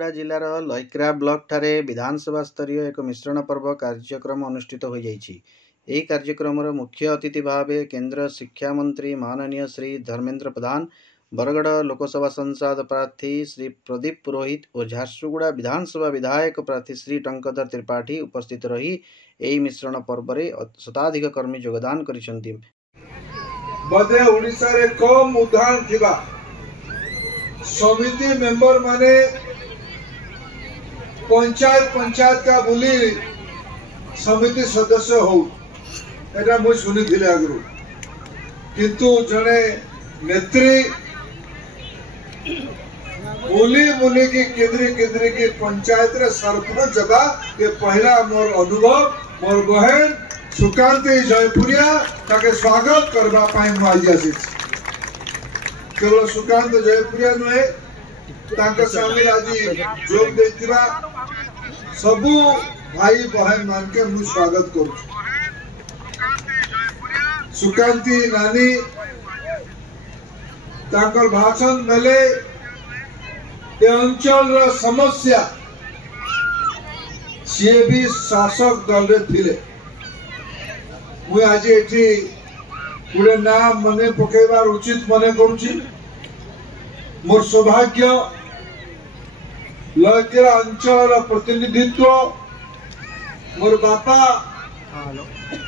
Jharsuguda जिलार लईक्रा block ठारे विधानसभा स्तरीय एक मिश्रण पर्व कार्यक्रम अनुष्ठित हो जाइछि। ଏହି କାର୍ଯ୍ୟକ୍ରମର ମୁଖ୍ୟ ଅତିଥି ଭାବେ କେନ୍ଦ୍ର ଶିକ୍ଷା ମନ୍ତ୍ରୀ ମାନନୀୟ ଶ୍ରୀ ଧର୍ମେନ୍ଦ୍ର ପ୍ରଧାନ, ବରଗଡ଼ ଲୋକସଭା ସଂସଦ ପ୍ରାର୍ଥୀ ଶ୍ରୀ ପ୍ରଦୀପ ପୁରୋହିତ ଓ ଝାରସୁଗୁଡ଼ା ବିଧାନସଭା ବିଧାୟକ ପ୍ରାର୍ଥୀ ଶ୍ରୀ ଟଙ୍କଧର ତ୍ରିପାଠୀ ଉପସ୍ଥିତ ରହି ଏହି ମିଶ୍ରଣ ପର୍ବରେ ଶତାଧିକ କର୍ମୀ ଯୋଗଦାନ କରିଛନ୍ତି। बदे ओडिशा रे कम उदाहरण थिबा समिति मेंबर माने पंचायत का बुली समिति सदस्य हो एटा मु सुनी थिले आगु, किंतु जने नेत्री बुली की केंद्री की पंचायत रे सरपंच जगह के पहला मोर अनुभव मोर बहन सुकांती जयपुरिया ताके स्वागत करबा पाई मु आज आसी। केवल सुकांत जयपुरिया नुहे ताके सामने आज जोग देथिबा सबु भाई बहन मान के मु स्वागत करू। सुकांती नानी ताकर भाषण मेले ए अंचल रो समस्या सी भी शासक दल रे थिले। मुझे आज ये गोटे नाम मने पकेबार उचित मने करुछि। मोर सौभाग्य लयकेरा अंचल प्रतिनिधित्व मोर बापा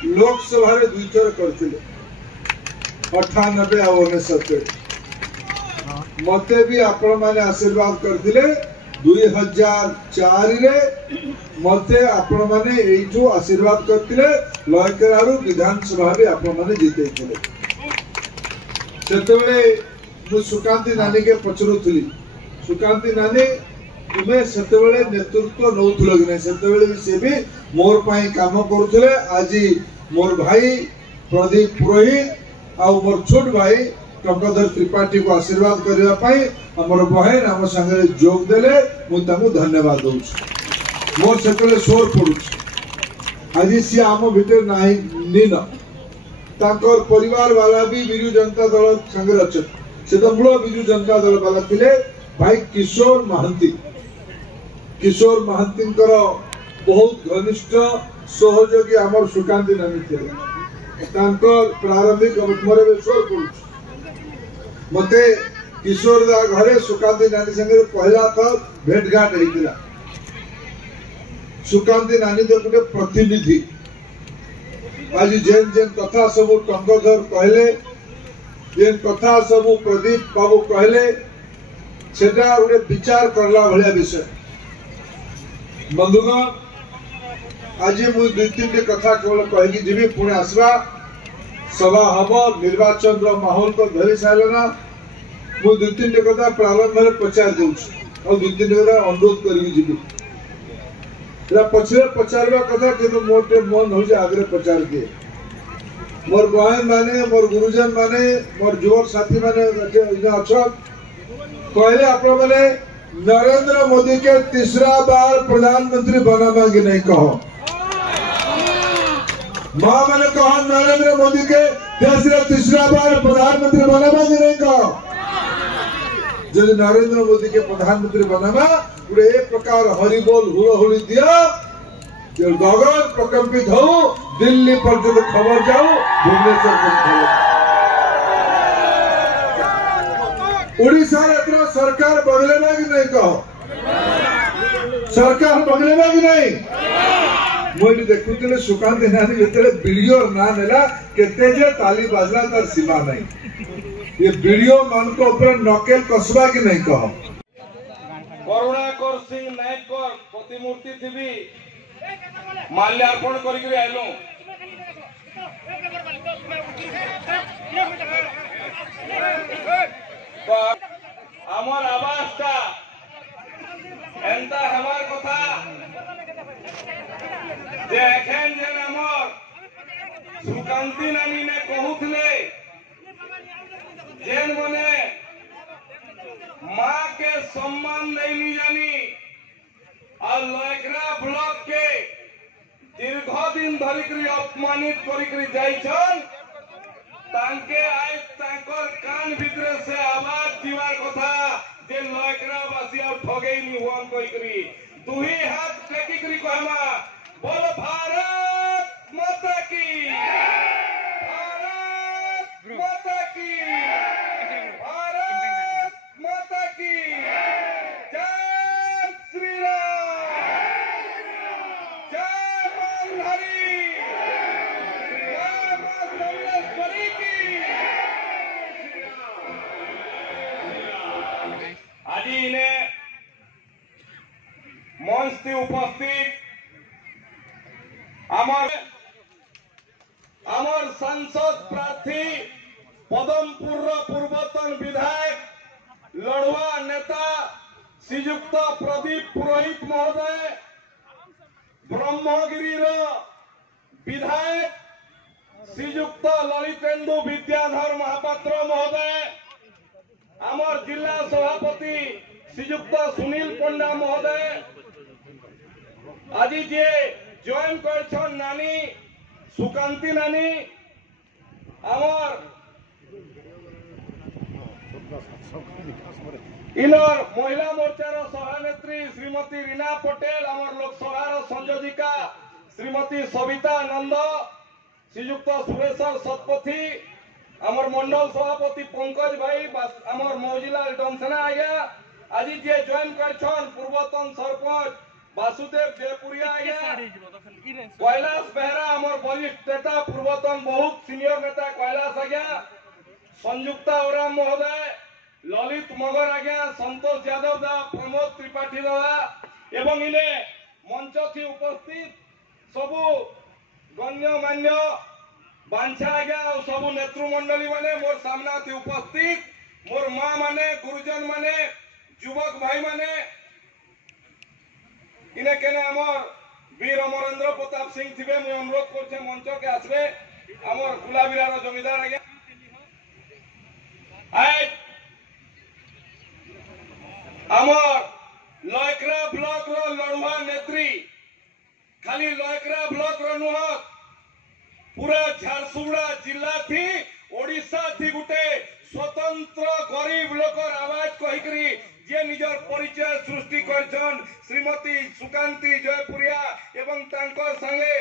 लोकसभा रे 2 थर करथिले 98 और 69। मते भी आपण माने आशीर्वाद करथिले 2004 रे मते आपण माने एइठो आशीर्वाद करथिले लयकेरारु विधानसभा रे आपण माने जीतेथिले। सेतेबेले मु सुकांती नानी के पचरुथली, सुकांती नानी तुमे सेतेबेले नेतृत्व नउथलो कि नै? सेतेबेले भी से भी मोर पाई काम करूथले। आज मोर भाई प्रदीप पुरोहित आ मोर छोट भाई टंकधर त्रिपाठी को आशीर्वाद करबा पाई हमर बहन हम संगे जोग देले, मु ताकू धन्यवाद दउछ। मोर सेतेबेले शोर पडुछ आज सी आम भीतर नाही नीन ताकर परिवार वाला भी बिजू जनता दल संगे अच्छे से तो मूल बिजू जनता दल वाला थिले। भाई किशोर महांती बहुत घनिष्ठ सहयोगी आमर सुकांती नानी थिले। तांकर प्रारंभिक मोरे शोर पडुछ मते किशोर दा घरे सुकांती नानी संगे पहला थर भेट घाट हेतिला। सुकांती नानी तो गोटे प्रतिनिधि आज जेन जेन कथा सब टंकधर कहले, जेन कथा सब प्रदीप बाबू कहले सेटा गोटे विचार करला भलिया विषय। बंधुगण आज मु 2-3 कथा केवल कहिकी जीवी पुणे आसवा सभा हम निर्वाचन रो माहौल तो धरी सारना। मु 2-3 कथा प्रारंभ में पचार दूछ और 2-3 कथा अनुरोध करी जीवी पछरे पचारवा कथा किंतु मोटे मन हो जे आगरे पचार के मोर बहन माने मोर गुरुजन माने मोर युवक साथी माने अच्छा कहले आपण माने नरेंद्र मोदी के तीसरा बार प्रधानमंत्री बनावा कि नहीं कहो? मां माने कहो नरेंद्र मोदी के देश रे तीसरा बार प्रधानमंत्री बनावा कि नहीं कहो? जब नरेंद्र मोदी के प्रधानमंत्री बनावा गोटे एक प्रकार हरिबोल हुलहुली दिया जो गगन प्रकंपित हो दिल्ली पर्यंत खबर जाओ भुवनेश्वर उड़ीसा सरकार बदलेगा कि नहीं कहो? सरकार बदलेगा कि नहीं? मुझे देखुले सुकांती नानी जेते वीडियो ना नेला केते जे ताली बाजला तार सीमा नहीं। ये वीडियो मन को ऊपर नकेल कसबा कि नहीं कहो? करुणाकर सिंह नायक प्रतिमूर्ति थी माल्यार्पण कर आमर आवाज का एंता हमार कथा जे एखन जेन आमर सुकांती नानी ने कहूथले जेन मने माँ के सम्मान नहीं जानी और लयकरा ब्लॉक के दीर्घ दिन धरिक अपमानित करिक जाइछन तांके आज तांकर कान भीतर से आवाज दीवार कथा जे लयकरावासी और ठगई नी हुआ कोई करी दुही हाथ टेकी करी कहमा बोल भारत माता की, भारत माता की, भारत माता की, जय श्री राम, जय मालधारी, जय मां सोमेश्वरी की। आज इन्हें मंच से उपस्थित आमर सांसद प्रार्थी पदमपुर पूर्वतन विधायक लड़ुआ नेता श्रीयुक्त प्रदीप पुरोहित महोदय, ब्रह्मगिरी विधायक श्रीयुक्त ललितेन्दु विद्याधर महापात्र महोदय, आमर जिला सभापति श्रीयुक्त सुनील पंडा महोदय, आज जे जॉइन कर नानी सुकांती नानी, आमर इनर महिला मोर्चार सभानेत्री श्रीमती रीना पटेल, आमर लोकसभा संयोजिका श्रीमती सविता नंद, श्रीयुक्त सुरेश्वर शतपथी, आमर मंडल सभापति पंकज भाई, आमर मौजिलाल डमसेना आज्ञा, आज जे जॉइन कर पूर्वतन सरपंच वासुदेव जयपुरिया आज्ञा, कैलाश बेहरा आमर वरिष्ठ नेता पूर्वतन बहुत सीनियर नेता कैलाश आज्ञा, संयुक्ता ओराम महोदय, ललित मगर आज्ञा, संतोष यादव दा, प्रमोद त्रिपाठी दादा एवं इने मंच थी उपस्थित सबु गण्यमान्य बांछा आज्ञा और सबु नेतृमंडली माने मोर सामना थी उपस्थित, मोर मां माने, गुरुजन माने, युवक भाई माने, इने केने आमर वीर अमरेंद्र प्रताप सिंह थिबे, मुझे अनुरोध करछे मंच के आसबे, आमर गुलाबीरार जमीदार आज्ञा आज आमर लयकरा ब्लॉक रो लड़ुआ नेत्री खाली लयकरा ब्लॉक रो नुह पूरा झारसुगुड़ा जिला थी ओडिशा थी गुटे स्वतंत्र गरीब लोकर आवाज कहिकरी जे निजर परिचय सृष्टि करछन श्रीमती सुकांती जयपुरिया एवं तांकर संगे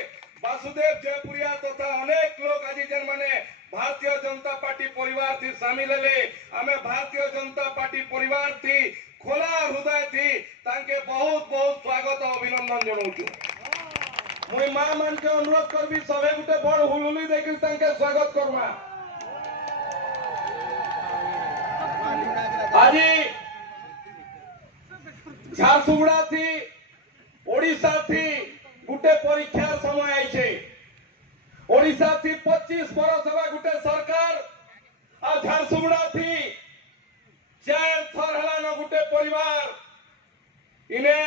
वासुदेव जयपुरिया तथा अनेक लोग आज जन माने भारतीय जनता पार्टी परिवार थी शामिल हेले। आमे भारतीय जनता पार्टी परिवार थी खोला हृदय थी तांके बहुत बहुत स्वागत और अभिनंदन जनाउछु। मुई मां मान के अनुरोध करबी सबे गुटे बड़ हुलुली देखि तांके स्वागत करबा। आज झारसुगुड़ा थी ओडिशा थी गुटे परीक्षा समय आइछे। ओडिशा थी 25 बरस हवा गुटे सरकार आ झारसुगुड़ा थी 4 थर हला न गुटे परिवार इने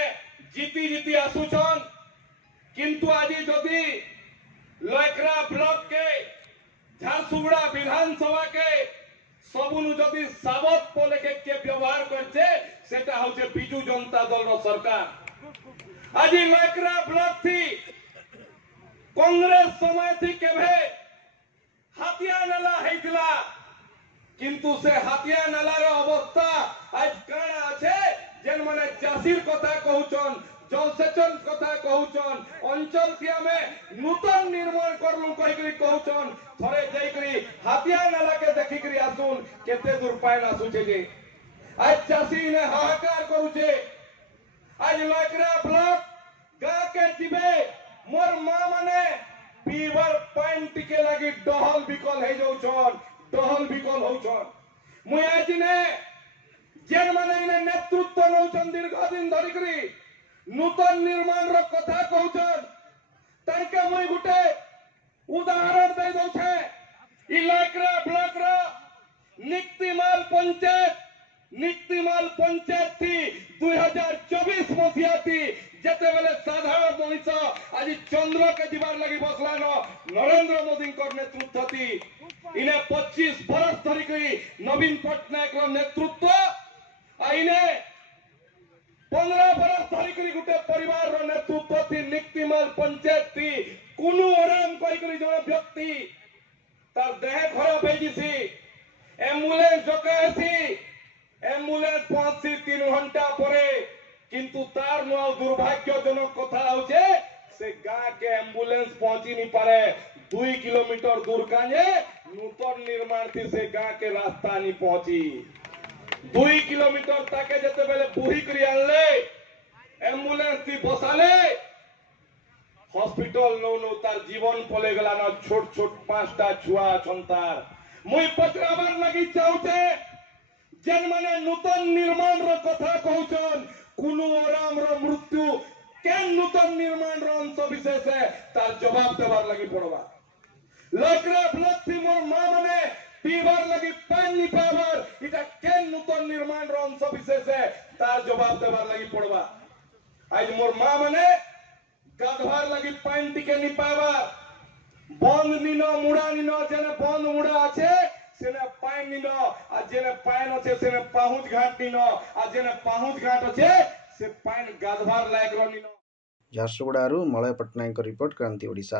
जीती जीती आसुछन, किंतु आज जदि लयकरा ब्लॉक के झारसुगुड़ा विधानसभा के सबुनु जदि साबत पोले के व्यवहार करछे सेटा होचे बिजू जनता दल रो सरकार। आज लयकरा ब्लॉक थी कांग्रेस समय थी केभे हाथिया नाला हेतिला, किंतु से हाथिया नाला रो अवस्था आज काना আছে जेन माने चासीर कथा कहउचन, जलसेचन कथा कहउचन, अंचल के हमें नूतन निर्माण करलु कहिकरी कहउचन, थरे जाइकरी हाथिया नाला के देखिकरी आसुन केते दूर पाइन आसुचे जे आज चासी ने हाहाकार करूचे। आज लयकरा ब्लॉक गा के जिबे मोर मां माने पीवर पाइन टिके लगी डहल बिकल हे जाउछन, डहल बिकल होउछन। मुई आज ने जेन माने इने नेतृत्व नउछन दीर्घ दिन धरिकरी नूतन निर्माण रो कथा कहउछन ताके मुई गुटे उदाहरण दे दउछे। इ लयकरा ब्लॉक रो निक्तिमाल पंचायत थी 2024 मसिया थी जेते बेले साधारण मनीष आज चंद्र के जीवार लगी बसलान नरेंद्र मोदी को नेतृत्व थी। इने 25 बरस धरिकरी नवीन पटनायक रो नेतृत्व आइने 15 बरस धरिकरी गुटे परिवार रो नेतृत्व थी। निक्तिमाल पंचायत थी कुनु आराम कहिकरी जण व्यक्ति तार देह खराब हे जिसी एम्बुलेंस डकायसी एम्बुलेंस पहुंची दुर्भाग्यजनक कथा होचे से गाँ के एम्बुलेंस पहुंची नहीं पारे 2 किलोमीटर दूर काजे नूतन निर्माण थी से गाँ के रास्ता नहीं पहुंची 2 किलोमीटर ताके जते बेले बुही करी आनले एम्बुलेंस थी बसाले हॉस्पिटल नो तार जीवन पले गला न छोट छोट 5टा छुआ छंतार मुई पचराबार लगी चाहते जेन माने नूतन निर्माण रो कथा कहउछन कुनु ओराम रो मृत्यु केन नूतन निर्माण रो अंश विशेष है तार जवाब देवार लगी पड़वा लकरा ब्लथी मोर मां माने पीबार लगी पानी नि पावर इटा केन नूतन निर्माण रो अंश विशेष है तार जवाब देवार लगी पड़वा आज मोर मां माने गाधवार लगी पानी टिके नि पावर बंद निनो मुड़ा निनो जेने बंद मुड़ा আছে সেনে পাইন নিনো আর যেনে পাইন আছে সেনে পাহুজ ঘাট নিনো আর যেনে পাহুজ ঘাট আছে সে পাইন গাধবার লায়ক নিনো। ঝারସୁগুড়াରୁ ମଳୟ ପଟ୍ଟନାୟକଙ୍କ ରିପୋର୍ଟ, କ୍ରାନ୍ତି ଓଡ଼ିଶା।